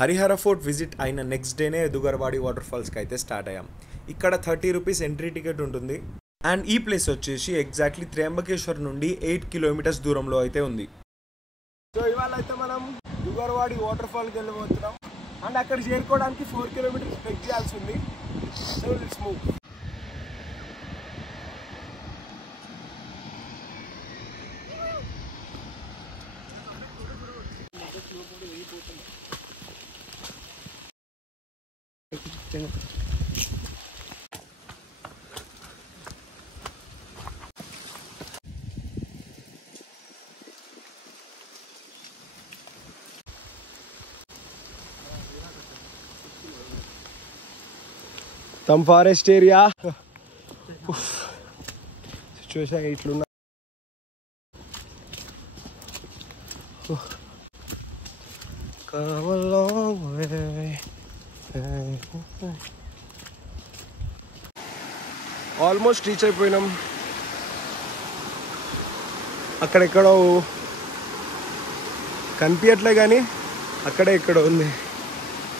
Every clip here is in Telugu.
హరిహర ఫోర్ట్ విజిట్ అయిన నెక్స్ట్ డేనే దుగర్వాడి వాటర్ ఫాల్స్కి అయితే స్టార్ట్ అయ్యాం. ఇక్కడ 30 రూపీస్ ఎంట్రీ టికెట్ ఉంటుంది. అండ్ ఈ ప్లేస్ వచ్చేసి ఎగ్జాక్ట్లీ త్రయంబకేశ్వర్ నుండి 8 కిలోమీటర్స్ దూరంలో అయితే ఉంది. సో ఇవాళ అయితే మనం దుగర్వాడి వాటర్ ఫాల్కి వెళ్ళిపోతున్నాం. అండ్ అక్కడ చేరుకోవడానికి 4 కిలోమీటర్స్ ట్రెక్ చేయాల్సి ఉంది. So let's move. తమ్ ఫారెస్ట్ ఏరియా సిచ్యువేషన్ ఇట్లున్నా. ఆల్మోస్ట్ రీచ్ అయిపోయినాం. అక్కడెక్కడో కనిపించట్లే కానీ అక్కడే ఎక్కడో ఉంది,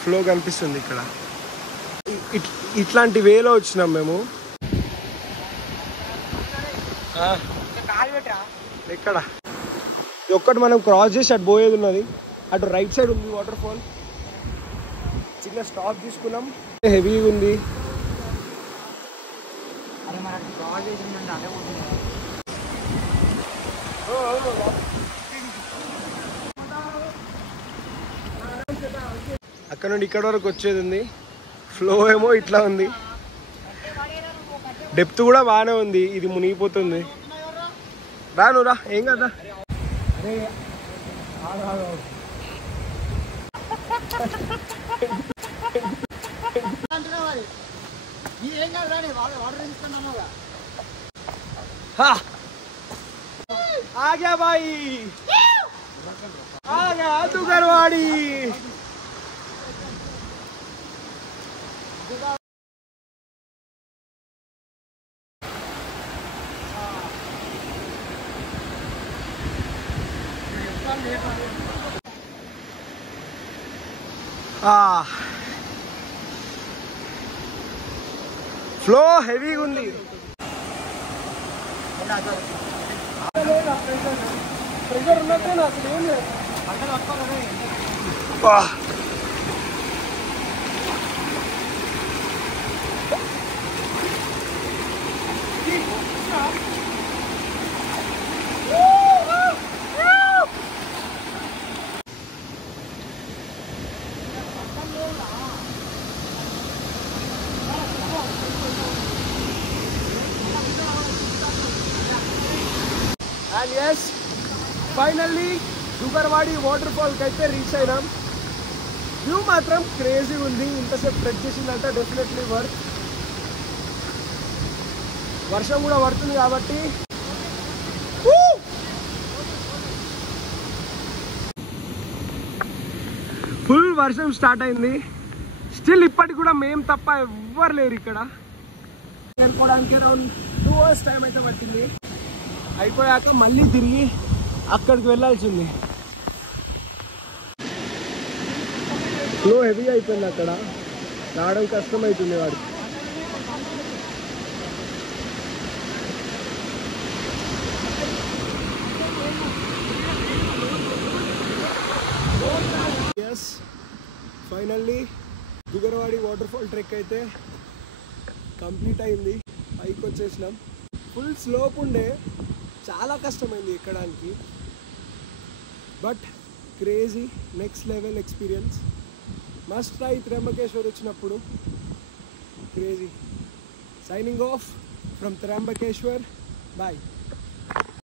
ఫ్లో కనిపిస్తుంది. ఇక్కడ ఇట్లాంటి వేలో వచ్చినాం మేము. ఎక్కడ ఒక్కటి మనం క్రాస్ చేసి అటు పోయేది ఉన్నది. అటు రైట్ సైడ్ ఉంది వాటర్ ఫాల్. చిన్న స్టాప్ తీసుకున్నాం. హెవీగా ఉంది. అక్కడ నుండి ఇక్కడ వరకు వచ్చేది ఉంది. ఫ్లో ఏమో ఇట్లా ఉంది. డెప్త్ కూడా బాగానే ఉంది. ఇది మునిగిపోతుంది. రాను రా, ఏం కదా. ఆగా బాయి, ఆగా దుగర్వాడి. ఫ్లో హెవీగా ఉంది. ప్రెషర్ ఉన్నట్టే అసలు ఏం లేదు. And yes, finally Dugarwadi water ఫాల్కి అయితే రీచ్ అయినాం. వ్యూ మాత్రం క్రేజీ ఉంది. ఇంతసేపు ట్రెక్ చేసిందంటే డెఫినెట్లీ వర్త్. వర్షం కూడా పడుతుంది కాబట్టి ఫుల్ వర్షం స్టార్ట్ అయింది. స్టిల్ ఇప్పటికి కూడా మేము తప్ప ఎవ్వరు లేరు ఇక్కడ. వెళ్ళిపోవడానికి అరౌండ్ 2 hours టైం అయితే పట్టింది. అయిపోయాక మళ్ళీ తిరిగి అక్కడికి వెళ్ళాల్సింది. ఫ్లో హెవీ అయిపోయింది. అక్కడ రావడం కష్టం అవుతుంది వాడికి. Yes, finally Dugarwadi waterfall trek అయితే కంప్లీట్ అయింది. పైకి వచ్చేసినాం. ఫుల్ స్లోప్ ఉండే, చాలా కష్టమైంది ఎక్కడానికి. But crazy, next level experience. Must try Trimbakeshwar వచ్చినప్పుడు. Crazy. Signing off from Trimbakeshwar. Bye.